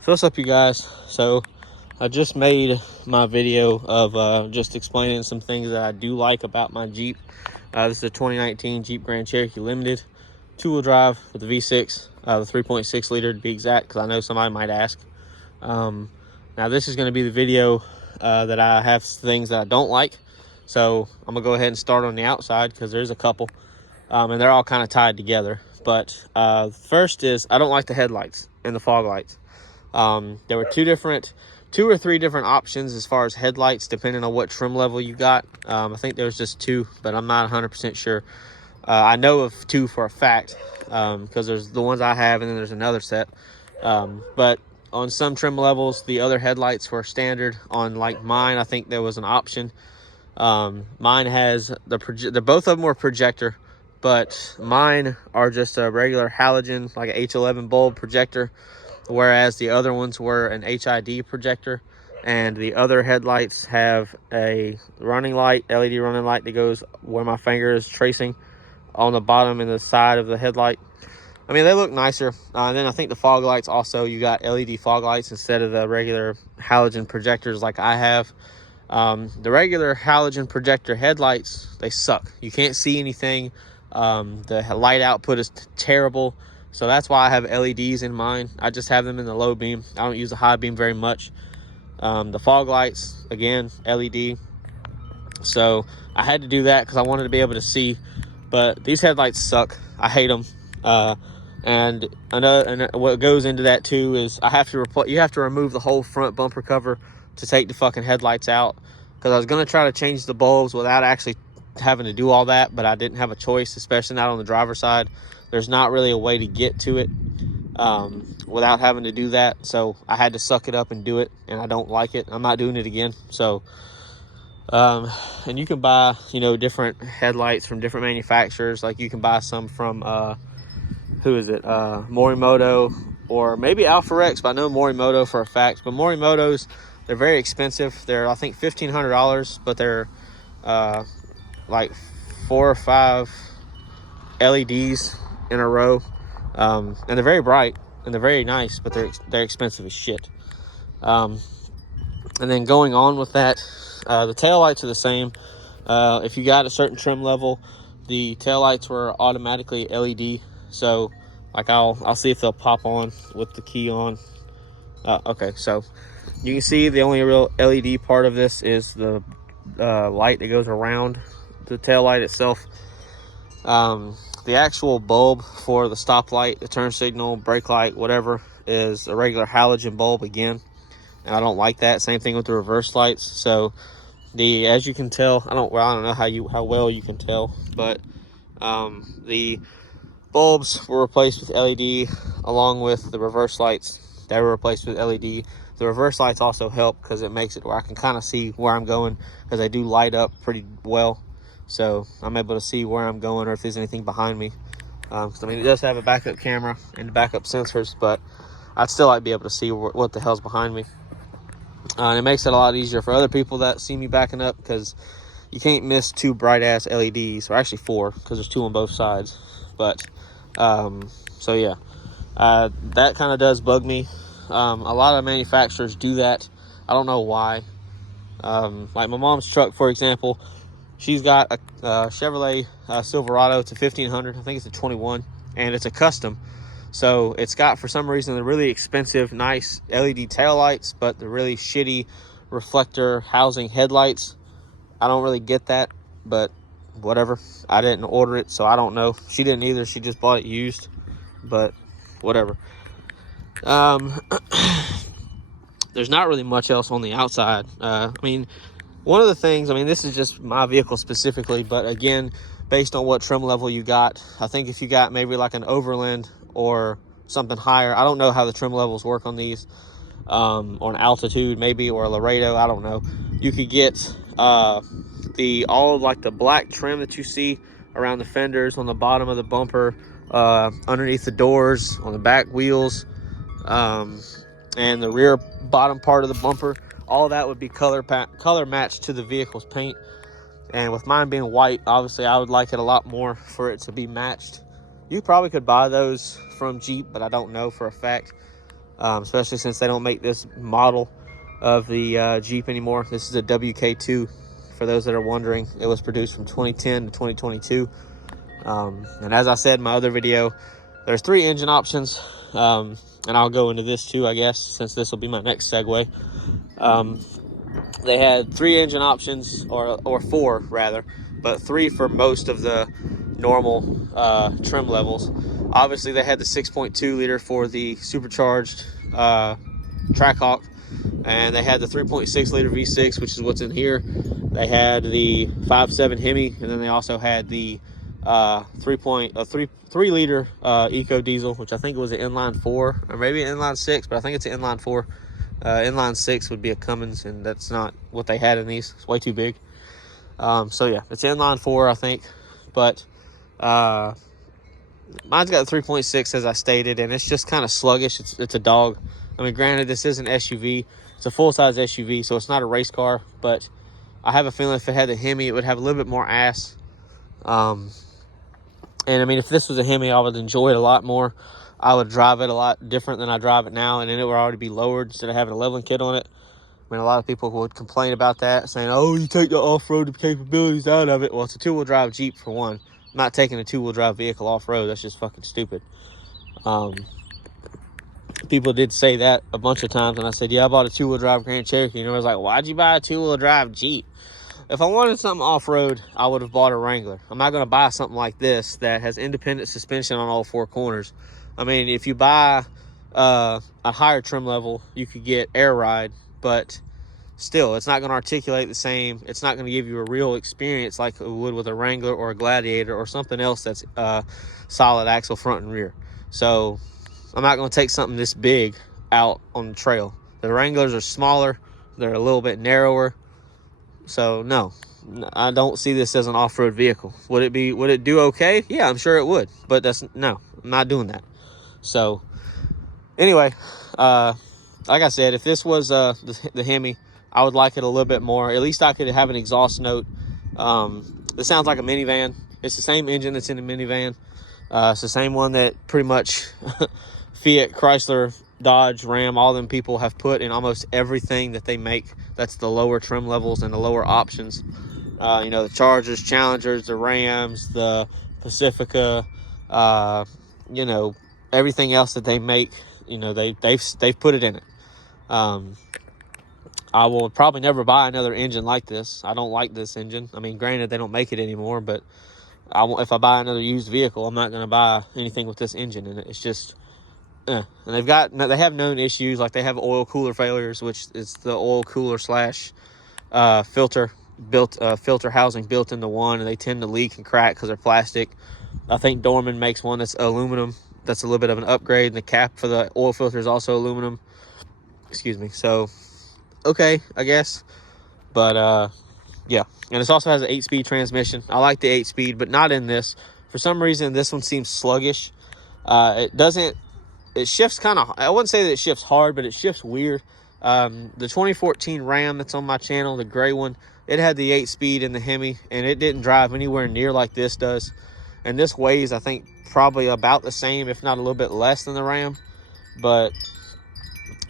So what's up, you guys? So I just made my video of just explaining some things that I do like about my Jeep. This is a 2019 Jeep Grand Cherokee Limited, two-wheel drive with the V6, the 3.6 liter to be exact, because I know somebody might ask. Now this is going to be the video that I have things that I don't like. So I'm gonna go ahead and start on the outside because there's a couple, and they're all kind of tied together. But first is I don't like the headlights and the fog lights. There were two or three different options as far as headlights, depending on what trim level you got. I think there was just two, but I'm not 100% sure. I know of two for a fact, because there's the ones I have, and then there's another set. But on some trim levels, the other headlights were standard. On like mine, I think there was an option. Mine has both of them were projector, but mine are just a regular halogen, like an H11 bulb projector, whereas the other ones were an HID projector. And the other headlights have a running light, LED running light, that goes where my finger is tracing on the bottom and the side of the headlight. I mean, they look nicer. And then I think the fog lights also, you got LED fog lights instead of the regular halogen projectors like I have. The regular halogen projector headlights, they suck. You can't see anything. The light output is terrible. So that's why I have LEDs in mine. I just have them in the low beam. I don't use the high beam very much. The fog lights, again, LED. So I had to do that because I wanted to be able to see. But these headlights suck. I hate them. And what goes into that too is you have to remove the whole front bumper cover to take the fucking headlights out, because I was going to try to change the bulbs without actually having to do all that, but I didn't have a choice, especially not on the driver's side. There's not really a way to get to it without having to do that, so I had to suck it up and do it, and I don't like it. I'm not doing it again. So and you can buy, different headlights from different manufacturers. Like you can buy some from Morimoto, or maybe Alpha Rex, but I know Morimoto for a fact. But Morimoto's, they're very expensive. They're, I think, $1,500, but they're like 4 or 5 LEDs in a row, and they're very bright and they're very nice, but they're expensive as shit. And then going on with that, the tail lights are the same. If you got a certain trim level, the tail lights were automatically LED. So like I'll see if they'll pop on with the key on. Okay, so you can see the only real LED part of this is the light that goes around the tail light itself. The actual bulb for the stoplight, the turn signal, brake light, whatever, is a regular halogen bulb again, and I don't like that. Same thing with the reverse lights. So as you can tell, I don't know how well you can tell, but the bulbs were replaced with LED, along with the reverse lights. They were replaced with LED. The reverse lights also help because it makes it where I can kind of see where I'm going, because they do light up pretty well. So I'm able to see where I'm going or if there's anything behind me. Because, I mean, it does have a backup camera and backup sensors, but I'd still like to be able to see what the hell's behind me. And it makes it a lot easier for other people that see me backing up, because you can't miss 2 bright-ass LEDs, or actually 4, because there's 2 on both sides. But, so yeah, that kind of does bug me. A lot of manufacturers do that. I don't know why. Like my mom's truck, for example, she's got a Chevrolet Silverado. It's a 1500. I think it's a 21, and it's a custom. So it's got, for some reason, the really expensive, nice LED taillights, but the really shitty reflector housing headlights. I don't really get that, but whatever. I didn't order it, so I don't know. She didn't either. She just bought it used, but whatever. There's not really much else on the outside. I mean, one of the things, I mean, this is just my vehicle specifically, but again, based on what trim level you got, I think if you got maybe like an Overland or something higher, I don't know how the trim levels work on these, on altitude maybe, or a Laredo, I don't know. You could get all of like the black trim that you see around the fenders, on the bottom of the bumper, underneath the doors, on the back wheels, and the rear bottom part of the bumper. All that would be color matched to the vehicle's paint. And with mine being white, obviously I would like it a lot more for it to be matched. You probably could buy those from Jeep, but I don't know for a fact. especially since they don't make this model of the Jeep anymore. This is a WK2, for those that are wondering. It was produced from 2010 to 2022. And as I said in my other video, there's 3 engine options, and I'll go into this too, I guess, since this will be my next segue. They had 3 engine options, or 4 rather, but 3 for most of the normal trim levels. Obviously, they had the 6.2 liter for the supercharged Trackhawk, and they had the 3.6 liter V6, which is what's in here. They had the 5.7 Hemi, and then they also had the 3 liter Eco Diesel, which I think it was an inline 4 or maybe an inline 6, but I think it's an inline 4. Inline 6 would be a Cummins, and that's not what they had in these. It's way too big. So yeah, it's inline 4, I think, but mine's got 3.6 as I stated, and it's just kind of sluggish. It's a dog. I mean, granted, this is an SUV. It's a full-size SUV, so it's not a race car, but I have a feeling if it had the Hemi, it would have a little bit more ass. And I mean, if this was a Hemi, I would enjoy it a lot more. I would drive it a lot different than I drive it now, and then it would already be lowered instead of having a leveling kit on it. I mean, a lot of people would complain about that, saying, oh, you take the off-road capabilities out of it. Well, it's a 2-wheel drive Jeep, for one. I'm not taking a 2-wheel drive vehicle off-road. That's just fucking stupid. People did say that a bunch of times, and I said, yeah, I bought a 2-wheel drive Grand Cherokee. And I was like, why'd you buy a 2-wheel drive Jeep? If I wanted something off-road, I would have bought a Wrangler. I'm not going to buy something like this that has independent suspension on all 4 corners. I mean, if you buy a higher trim level, you could get air ride, but still, it's not going to articulate the same. It's not going to give you a real experience like it would with a Wrangler or a Gladiator or something else that's solid axle front and rear. So I'm not going to take something this big out on the trail. The Wranglers are smaller. They're a little bit narrower. So no, I don't see this as an off-road vehicle. Would it do okay? Yeah, I'm sure it would, but no, I'm not doing that. So anyway, like I said, if this was the Hemi, I would like it a little bit more. At least I could have an exhaust note. This sounds like a minivan. It's the same engine that's in the minivan. It's the same one that pretty much Fiat, Chrysler, Dodge, Ram, all them people have put in almost everything that they make. That's the lower trim levels and the lower options. You know, the Chargers, Challengers, the Rams, the Pacifica, you know, everything else that they make, you know, they've put it in it. I will probably never buy another engine like this. I don't like this engine. I mean, granted, they don't make it anymore, but if I buy another used vehicle, I'm not going to buy anything with this engine in it. It's just, and they have known issues, like they have oil cooler failures, which is the oil cooler slash filter housing built into one, and they tend to leak and crack because they're plastic. I think Dorman makes one that's aluminum. That's a little bit of an upgrade, and the cap for the oil filter is also aluminum. Excuse me. So, okay, I guess. But, yeah. And it also has an 8-speed transmission. I like the 8-speed, but not in this. For some reason, this one seems sluggish. It shifts kind of, I wouldn't say that it shifts hard, but it shifts weird. The 2014 Ram that's on my channel, the gray one, it had the 8-speed in the Hemi, and it didn't drive anywhere near like this does. And this weighs, I think, probably about the same, if not a little bit less than the Ram. But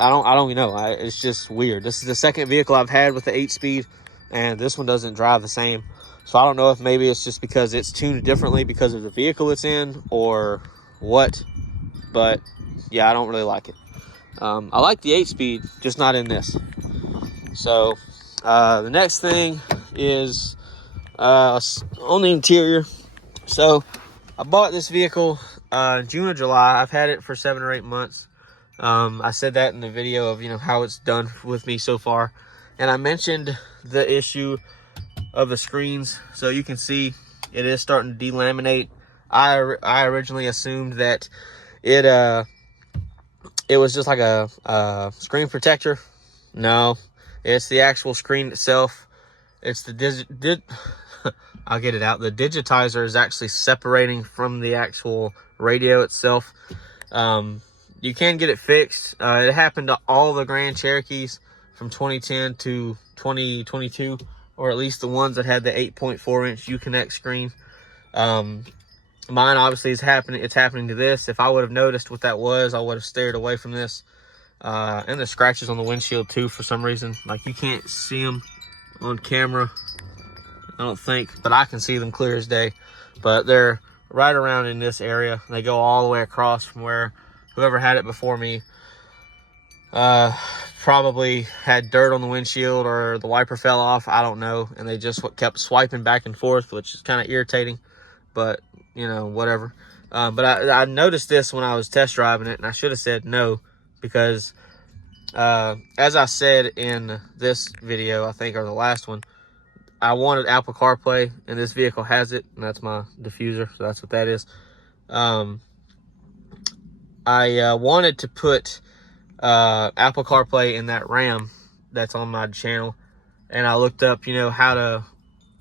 I don't know. It's just weird. This is the second vehicle I've had with the 8-speed, and this one doesn't drive the same. So I don't know if maybe it's just because it's tuned differently because of the vehicle it's in or what. But yeah, I don't really like it. I like the 8-speed, just not in this. So the next thing is on the interior. So I bought this vehicle in June or July. I've had it for 7 or 8 months. I said that in the video of, you know, how it's done with me so far. And I mentioned the issue of the screens. So you can see it is starting to delaminate. I originally assumed that it was just like a screen protector. No, it's the actual screen itself. It's the I'll get it out. The digitizer is actually separating from the actual radio itself. You can get it fixed. It happened to all the Grand Cherokees from 2010 to 2022, or at least the ones that had the 8.4-inch Uconnect screen. Mine obviously is happening. It's happening to this. If I would have noticed what that was, I would have steered away from this. And the scratches on the windshield too, for some reason. Like, you can't see them on camera, I don't think, but I can see them clear as day. But they're right around in this area. They go all the way across from where whoever had it before me probably had dirt on the windshield, or the wiper fell off, I don't know, and they just kept swiping back and forth, which is kind of irritating, but you know, whatever. But I noticed this when I was test driving it, and I should have said no, because as I said in this video, I think, or the last one, I wanted Apple CarPlay, and this vehicle has it, and that's my diffuser, so that's what that is. I wanted to put Apple CarPlay in that Ram that's on my channel, and I looked up, you know, how to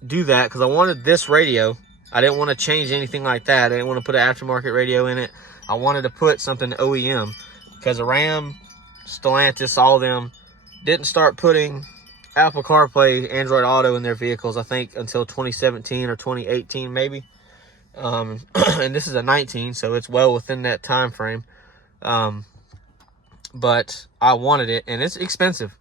do that, because I wanted this radio. I didn't want to change anything like that. I didn't want to put an aftermarket radio in it. I wanted to put something OEM, because the Ram, Stellantis, all of them didn't start putting Apple CarPlay, Android Auto in their vehicles, I think, until 2017 or 2018 maybe. And this is a 19, so it's well within that time frame. But I wanted it, and it's expensive.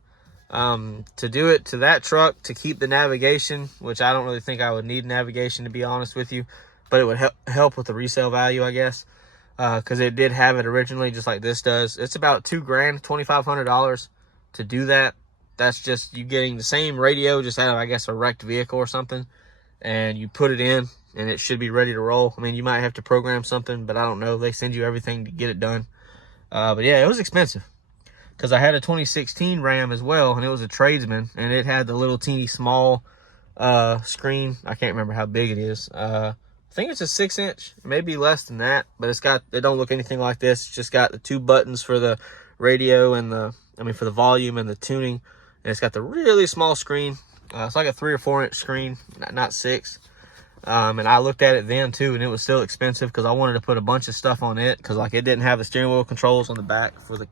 To do it to that truck, to keep the navigation, which I don't really think I would need navigation, to be honest with you, but it would help with the resale value, I guess, because it did have it originally, just like this does. It's about $2,000, $2,500 to do that. That's just you getting the same radio, just out of, I guess, a wrecked vehicle or something, and you put it in, and it should be ready to roll. I mean, you might have to program something, but I don't know. They send you everything to get it done. But yeah, it was expensive, because I had a 2016 Ram as well, and it was a tradesman, and it had the little teeny small screen. I can't remember how big it is. I think it's a 6-inch, maybe less than that, but it don't look anything like this. It's just got the 2 buttons for the radio and for the volume and the tuning, and it's got the really small screen. It's like a 3 or 4 inch screen, not 6. And I looked at it then too, and it was still expensive, because I wanted to put a bunch of stuff on it, because like it didn't have the steering wheel controls on the back for the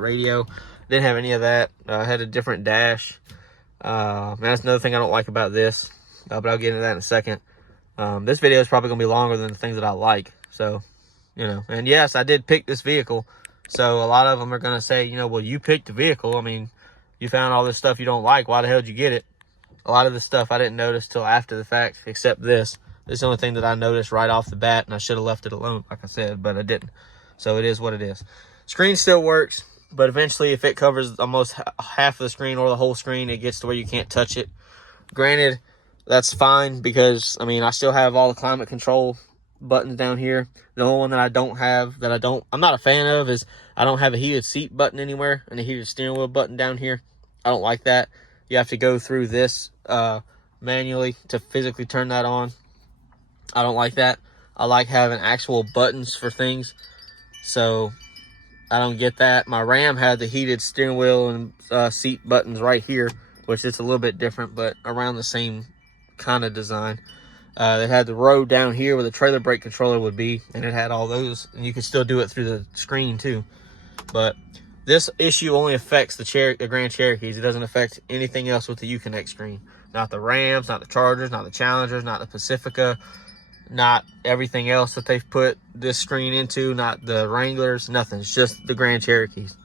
radio. Didn't have any of that. Had a different dash. That's another thing I don't like about this, but I'll get into that in a second. This video is probably gonna be longer than the things that I like, so you know. And yes, I did pick this vehicle, so a lot of them are gonna say, you know, well, you picked the vehicle. I mean, you found all this stuff you don't like. Why the hell did you get it? A lot of the stuff I didn't notice till after the fact, except this. This is the only thing that I noticed right off the bat, and I should have left it alone, like I said, but I didn't. So it is what it is. Screen still works, but eventually if it covers almost half of the screen or the whole screen, it gets to where you can't touch it. Granted, that's fine, because, I mean, I still have all the climate control buttons down here. The only one that I don't have, I'm not a fan of, is I don't have a heated seat button anywhere, and a heated steering wheel button down here. I don't like that. You have to go through this manually to physically turn that on. I don't like that. I like having actual buttons for things, so I don't get that. My Ram had the heated steering wheel and seat buttons right here, which is a little bit different, but around the same kind of design. They had the road down here where the trailer brake controller would be, and it had all those, and you could still do it through the screen too. But this issue only affects the Grand Cherokees. It doesn't affect anything else with the Uconnect screen. Not the Rams, not the Chargers, not the Challengers, not the Pacifica, not everything else that they've put this screen into, not the Wranglers, nothing. It's just the Grand Cherokees.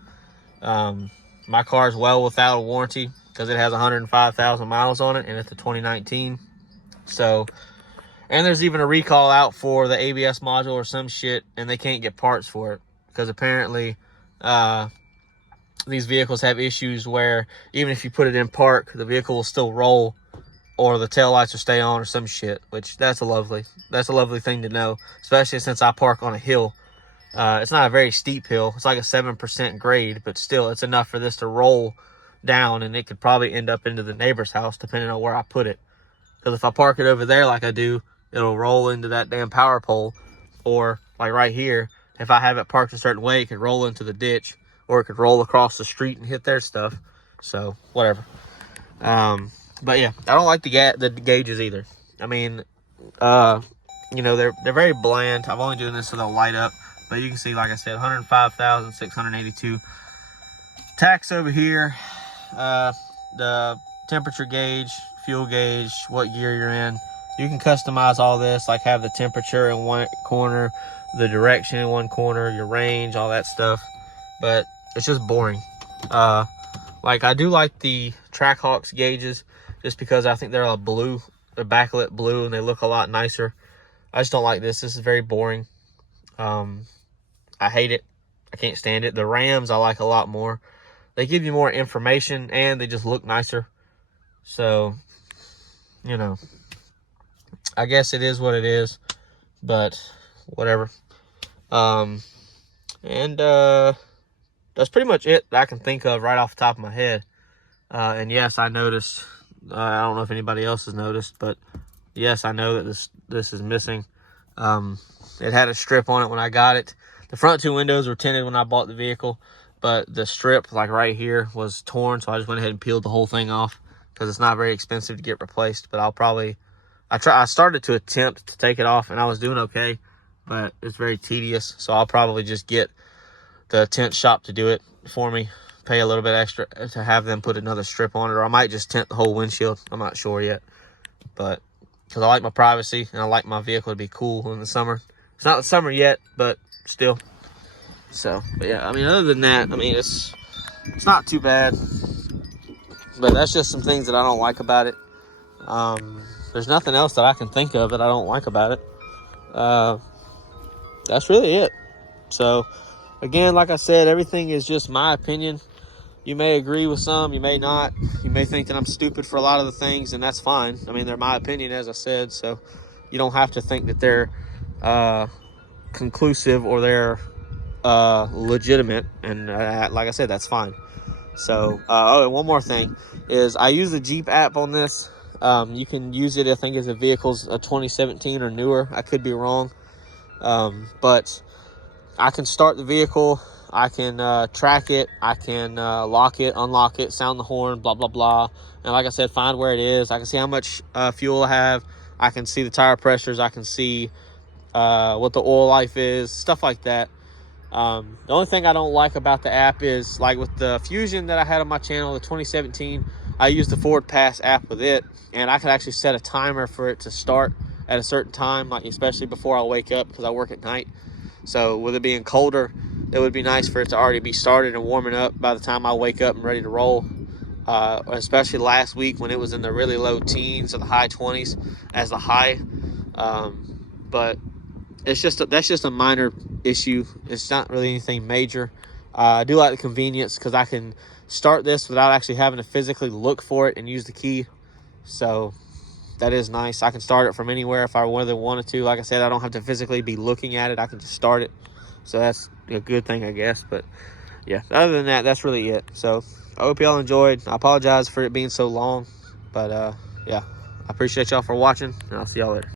My car is well without a warranty, because it has 105,000 miles on it, and it's a 2019. So, and there's even a recall out for the ABS module or some shit, and they can't get parts for it, because apparently these vehicles have issues where even if you put it in park, the vehicle will still roll, or the taillights will stay on, or some shit, which that's a lovely thing to know, especially since I park on a hill. It's not a very steep hill. It's like a 7% grade, but still, it's enough for this to roll down, and it could probably end up into the neighbor's house, depending on where I put it. Because if I park it over there like I do, it'll roll into that damn power pole, or like right here, if I have it parked a certain way, it could roll into the ditch, or it could roll across the street and hit their stuff. So, whatever. But yeah, I don't like the gauges either. I mean, you know, they're very bland. I'm only doing this so they'll light up, but you can see, like I said, 105,682. Tax over here, the temperature gauge, fuel gauge, what gear you're in. You can customize all this, like have the temperature in one corner, the direction in one corner, your range, all that stuff. But it's just boring. Like, I do like the Trackhawks gauges just because I think they're a blue. They're backlit blue and they look a lot nicer. I just don't like this. This is very boring. I hate it. I can't stand it. The Rams I like a lot more. They give you more information and they just look nicer. So, you know, I guess it is what it is, but whatever. And that's pretty much it that I can think of right off the top of my head. And yes, I noticed, I don't know if anybody else has noticed, but yes, I know that this is missing. It had a strip on it when I got it. The front two windows were tinted when I bought the vehicle, but the strip, like right here, was torn, so I just went ahead and peeled the whole thing off because it's not very expensive to get replaced. But I'll probably, I started to attempt to take it off, and I was doing okay, but it's very tedious, so I'll probably just get the tint shop to do it for me, pay a little bit extra to have them put another strip on it, or I might just tint the whole windshield. I'm not sure yet, but because I like my privacy and I like my vehicle to be cool in the summer. It's not the summer yet, but still. So, but yeah, I mean, other than that, I mean, it's not too bad, but that's just some things that I don't like about it. There's nothing else that I can think of that I don't like about it. That's really it. So, again, like I said, everything is just my opinion. You may agree with some, you may not. You may think that I'm stupid for a lot of the things, and that's fine. I mean, they're my opinion, as I said, so you don't have to think that they're conclusive or they're legitimate, and like I said, that's fine. So, oh, and one more thing is I use the Jeep app on this. You can use it, I think, if the vehicle's a 2017 or newer. I could be wrong, but I can start the vehicle, I can track it, I can lock it, unlock it, sound the horn, blah, blah, blah. And like I said, find where it is. I can see how much fuel I have. I can see the tire pressures. I can see what the oil life is, stuff like that. The only thing I don't like about the app is, like with the Fusion that I had on my channel, the 2017, I used the Forward Pass app with it, and I could actually set a timer for it to start at a certain time, like especially before I wake up because I work at night. So with it being colder, it would be nice for it to already be started and warming up by the time I wake up and ready to roll. Especially last week when it was in the really low teens or the high 20s as the high. But that's just a minor issue. It's not really anything major. I do like the convenience because I can start this without actually having to physically look for it and use the key. So that is nice. I can start it from anywhere if I really wanted to. Like I said, I don't have to physically be looking at it. I can just start it. So that's a good thing, I guess. But yeah, other than that, that's really it. So I hope y'all enjoyed. I apologize for it being so long. But yeah, I appreciate y'all for watching, and I'll see y'all later.